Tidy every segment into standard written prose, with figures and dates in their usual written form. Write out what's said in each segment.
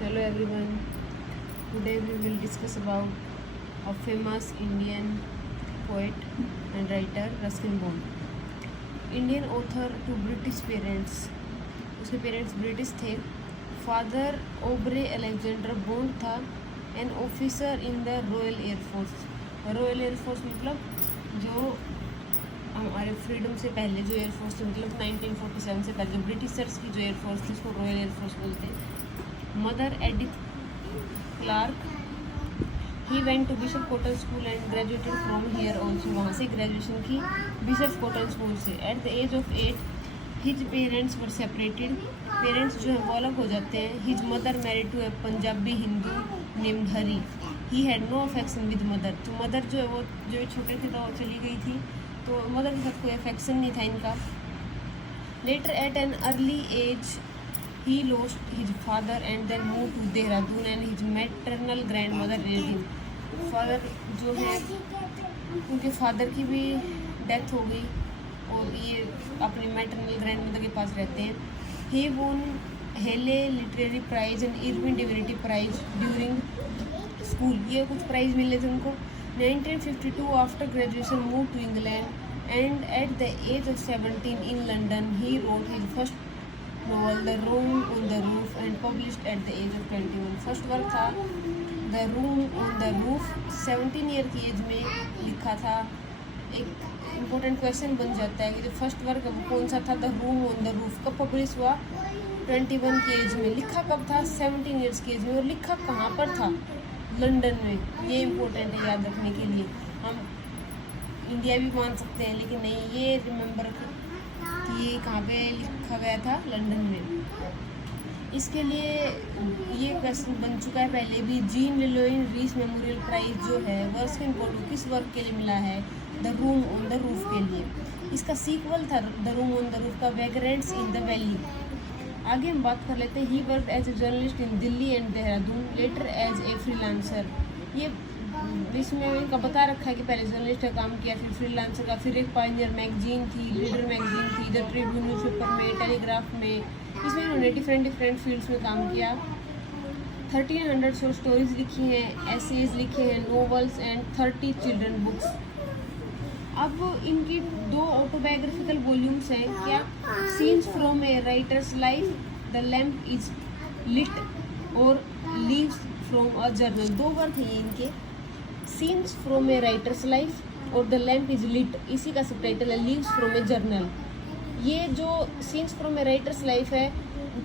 Hello everyone. Today we will discuss about a famous Indian poet and writer Ruskin Bond. Indian author to British parents. उसके parents British थे. Father Oberoi Alexander bond था an officer in the royal air force. Royal air force मतलब जो हमारे freedom से पहले जो air force थी, मतलब 1947 से पहले जो ब्रिटिशर्स की जो एयरफोर्स थी उसको रॉयल एयरफोर्स बोलते हैं. Mother Edith Clarke. He went to Bishop Cotton school and graduated from here also. वहाँ से ग्रेजुएशन की बिशप कॉटन स्कूल से. At the age of 8 his parents were separated. Parents जो है वो अलग हो जाते हैं. His mother married to a Punjabi Hindu named Hari. He had no affection with mother. तो मदर जो है वो जो छोटे थे तो वो चली गई थी, तो मदर के साथ कोई अफेक्शन नहीं था इनका. Later at an early age he lost his father and then moved to Dehradun and his maternal grandmother raised him. Father जो है उनके फादर की भी डेथ हो गई और ये अपने मैटरनल ग्रैंडमदर के पास रहते हैं. he won Haley literary prize and Irwin divinity prize during school. ये कुछ प्राइज मिले थे उनको. 1952 after graduation move to England and at the age of 17 in London he wrote his first novel The Room on the Roof and published at the age of 21. First work था The Room on the Roof. 17 year की as में लिखा था. एक important question बन जाता है कि जो फर्स्ट वर्क है वो कौन सा था. The Room on the Roof कब पब्लिश हुआ? 21 की एज में. लिखा कब था? 17 ईयर्स की एज में. और लिखा कहाँ पर था? लंदन में. ये इम्पोर्टेंट है याद रखने के लिए. हम इंडिया भी मान सकते हैं लेकिन नहीं, ये रिमेंबर कि ये कहाँ पे लिखा गया था? लंदन में. इसके लिए ये क्वेश्चन बन चुका है पहले भी. जीन लेलोइन रीस मेमोरियल प्राइज जो है रस्किन बॉन्ड को किस वर्क के लिए मिला है? The room on the roof के लिए. इसका सीक्वल था the room on the roof का वैग्रेंट्स इन द वैली. आगे हम बात कर लेते हैं. He work as a journalist in Delhi and Dehradun, later as a freelancer. ये इसमें इनका बता रखा है कि पहले जर्नलिस्ट का काम किया, फिर फ्रीलांसर का, फिर एक पायनियर मैगजीन थी, लीडर मैगजीन थी, द ट्रिब्यून न्यूज़पेपर में, टेलीग्राफ में. इसमें इन्होंने डिफरेंट फील्ड्स में काम किया. 1300 शॉर्ट स्टोरीज लिखी हैं, एसेज लिखे हैं, नॉवेल्स एंड 30 चिल्ड्रन बुक्स. अब इनकी 2 ऑटोबायोग्राफिकल वॉल्यूम्स हैं. क्या? Scenes from a writer's life, the lamp is lit और leaves from a journal. 2 work हैं इनके. Scenes from a writer's life और द लैम्प इज लिट, इसी का सबटाइटल है लीव्स फ्रॉम ए जर्नल. ये जो scenes from a writer's life है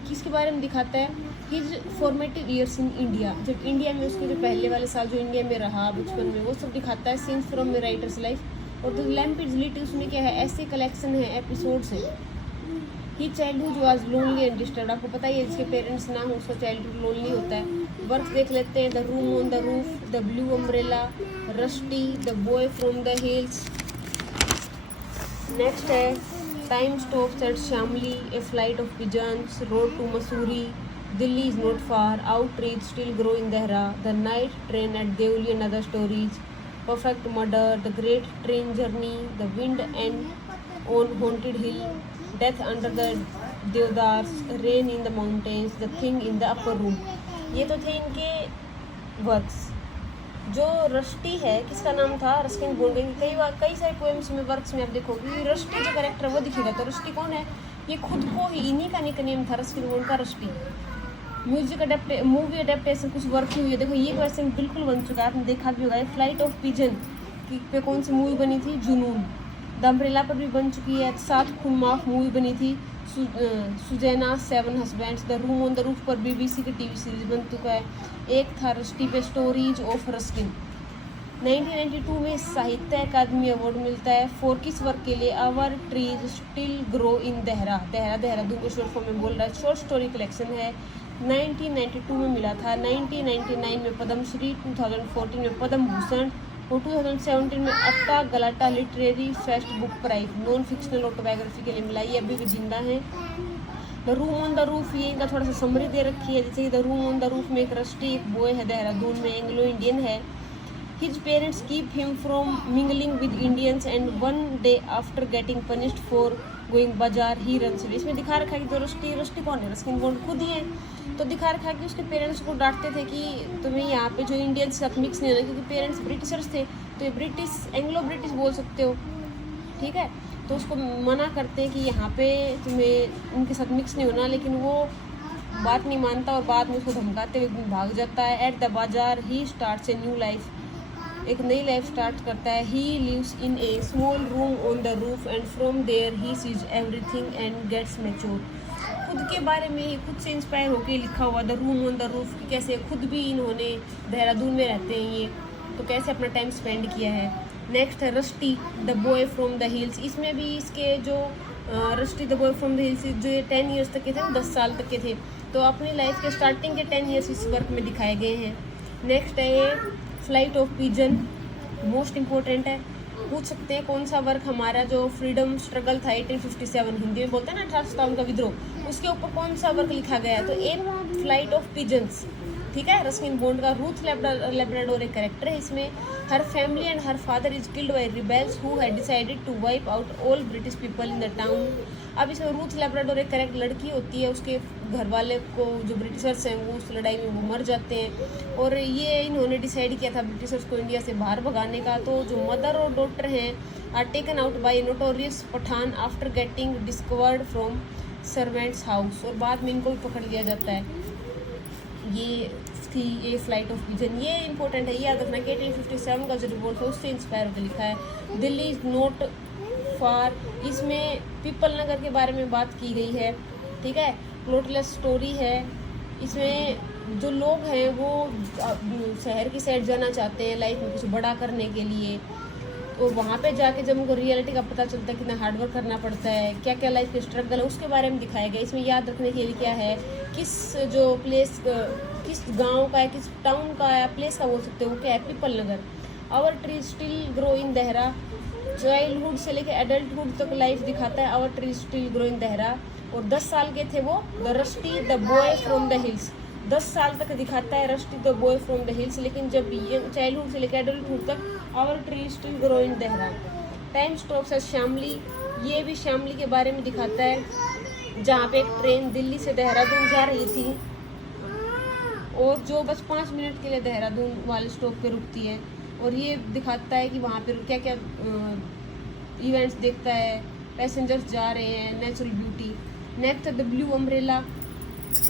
किसके बारे में दिखाता है? His formative years in India. जब इंडिया में उसके जो पहले वाले साल जो इंडिया में रहा बचपन में, वो सब दिखाता है scenes from a writer's life. और द लैम्प इज लिट उसमें क्या है? ऐसे कलेक्शन है, एपिसोड्स हैं. He childhood was lonely and disturb. आपको पता ही है जिसके पेरेंट्स ना हो उसका चाइल्डहुड लोनली होता है. वर्क देख लेते हैं. The room on the roof, the blue umbrella, rusty, the boy from the hills. Next है time stops at Shamli, a flight of pigeons, road to Mussoorie, Delhi is not far, out trees still grow in Dehra, the night train at Deoli and other stories, perfect murder, the great train journey, the wind and on haunted hill, death under the deodars, rain in the mountains, the thing in the upper room. ये तो थे इनके works. जो rusty है किसका नाम था? Ruskin bond. कई सारे पोएम्स में, वर्क्स में आप देखोगे रस्टी जो कैरेक्टर वो दिखेगा. तो रस्टी कौन है? ये खुद को ही इन्हीं का निकनेम था रस्किन बॉन्ड का, रस्टी. मूवी अडेप्टेशन कुछ वर्क हुई है. देखो ये क्वेश्चन बिल्कुल बन चुका है, आपने देखा भी होगा. फ्लाइट ऑफ पिजन पे कौन सी मूवी बनी थी? जुनून. द अम्ब्रेला पर भी बन चुकी है. 7 खून माफ मूवी बनी थी. Susanna 7 husbands. The room on the roof पर BBC की टीवी सीरीज बन चुका है. एक था रस्टी पे स्टोरीज ऑफ रस्किन. 1992 में साहित्य अकादमी अवार्ड मिलता है. फॉर किस वर्क के लिए? Our trees still grow in Dehra. Dehradun को शॉर्ट फॉर्म में बोल रहा है. शॉर्ट स्टोरी कलेक्शन है. 1992 में मिला था. 1999 में पद्मश्री, 2014 में पद्म भूषण और 2017 में Atta Galatta literary fest book prize non fictional autobiography के लिए मिला. ये अभी भी जिंदा है. The room on the roof, ये इनका थोड़ा सा समरी दे रखी है. जैसे कि the room on the roof में एक रस्टी, एक बॉय है देहरादून में, एंग्लो इंडियन है. His parents keep him from mingling with Indians and one day after getting punished for going बाजार ही रन्स. इसमें दिखा रखा है कि जो रस्टी कौन है? रस्किन बॉन्ड खुद ही है. तो दिखा रखा कि उसके पेरेंट्स को डांटते थे कि तुम्हें यहाँ पे जो इंडियन के साथ मिक्स नहीं होना, क्योंकि पेरेंट्स ब्रिटिशर्स थे, तो ये ब्रिटिश एंग्लो ब्रिटिश बोल सकते हो, ठीक है। तो उसको मना करते हैं कि यहाँ पे तुम्हें उनके साथ मिक्स नहीं होना, लेकिन वो बात नहीं मानता और बाद में उसको धमकाते हुए भाग जाता है। At the bazaar he starts a new life, एक नई लाइफ स्टार्ट करता है। He lives in a small room on the roof and from there he sees everything and gets mature. खुद के बारे में ही खुद से इंस्पायर होकर लिखा हुआ the room on the roof, कैसे खुद भी इन्होंने देहरादून में रहते हैं ये, तो कैसे अपना टाइम स्पेंड किया है। नेक्स्ट है Rusty the boy from the hills. इसमें भी इसके जो rusty the boy from the hills जो ये 10 ईयर्स तक के थे, 10 साल तक के थे, तो अपनी लाइफ के स्टार्टिंग के 10 ईयर्स इस वर्क में दिखाए गए हैं। नेक्स्ट है ये flight of pigeon, most important है, पूछ सकते हैं कौन सा वर्क हमारा जो फ्रीडम स्ट्रगल था 1857, हिंदी में बोलते हैं ना 1857 का विद्रोह, उसके ऊपर कौन सा वर्क लिखा गया है, तो एक फ्लाइट ऑफ पिजन्स, ठीक है। रस्किन बॉन्ड का रूथ लेब्राडोर एक कैरेक्टर है इसमें। Her family and her father is killed by rebels who had decided to wipe out all British people in the town. अब इसमें रूथ लेब्राडोर एक correct लड़की होती है, उसके घर वाले को जो ब्रिटिशर्स हैं वो उस लड़ाई में वो मर जाते हैं, और ये इन्होंने डिसाइड किया था ब्रिटिशर्स को इंडिया से बाहर भगाने का। तो जो मदर और डॉटर हैं are taken out by notorious Pathan after getting discovered from servants house, और बाद में इनको भी पकड़ लिया जाता है। ये थी ये फ्लाइट ऑफ पिजन, ये इंपॉर्टेंट है, याद रखना कि 1857 का जो रिवोल्ट है उससे इंस्पायर होकर लिखा है। दिल्ली इज़ नॉट फार, इसमें पीपल नगर के बारे में बात की गई है, ठीक है। प्लॉटलेस स्टोरी है, इसमें जो लोग हैं वो शहर की साइड जाना चाहते हैं लाइफ में कुछ बड़ा करने के लिए, तो वहाँ पे जाके जब उनको रियलिटी का पता चलता है कितना हार्डवर्क करना पड़ता है, क्या क्या लाइफ के स्ट्रगल है, उसके बारे में दिखाया गया। इसमें याद रखने के लिए क्या है, किस जो प्लेस किस गांव का है, किस टाउन का है, प्लेस का बोल सकते हो, वो क्या है, Peepal Nagar. Our tree still grow in Dehra, childhood से लेके एडल्टहुड तक लाइफ दिखाता है our tree still grow in Dehra. और 10 साल के थे वो, the Rusty the boy from the hills, 10 साल तक दिखाता है Rusty the boy from the hills, लेकिन जब ये चाइल्डहुड से लेकर एडल्टहुड तक our tree still grow in Dehra. Time stops है शामली, ये भी शामली के बारे में दिखाता है, जहाँ पे एक ट्रेन दिल्ली से देहरादून जा रही थी और जो बस 5 मिनट के लिए देहरादून वाले स्टॉप पे रुकती है, और ये दिखाता है कि वहाँ पे क्या क्या इवेंट्स देखता है, पैसेंजर्स जा रहे हैं, natural beauty. Next the blue umbrella,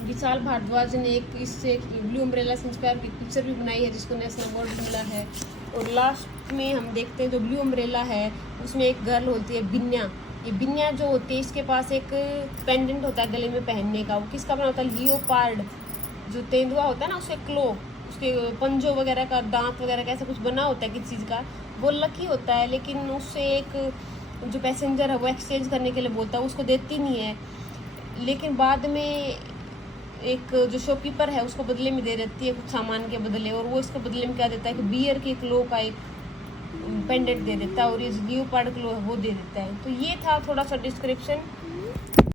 Vishal Bhardwaj ने एक इससे ब्लू अम्ब्रेला से इंस्पायर की पिक्चर भी बनाई है जिसको नेशनल अवार्ड मिला है। और लास्ट में हम देखते हैं जो ब्लू अम्ब्रेला है उसमें एक गर्ल होती है बिन्या, ये बिन्या जो होती है इसके पास एक पेंडेंट होता है गले में पहनने का, वो किसका बना होता है, लियोपार्ड, जो तेंदुआ होता है ना उसके क्लो, उसके पंजों वगैरह का, दांत वगैरह का ऐसा कुछ बना होता है किसी चीज़ का, वो लकी होता है, लेकिन उससे एक जो पैसेंजर है वो एक्सचेंज करने के लिए बोलता है, उसको देती नहीं है, लेकिन बाद में एक जो शॉपकीपर है उसको बदले में दे देती है कुछ सामान के बदले, और वो इसके बदले में क्या देता है कि बियर के क्लो का एक पेंडेंट दे देता है, और ये जो लियोपार्ड क्लो है वो दे देता है। तो ये था थोड़ा सा डिस्क्रिप्शन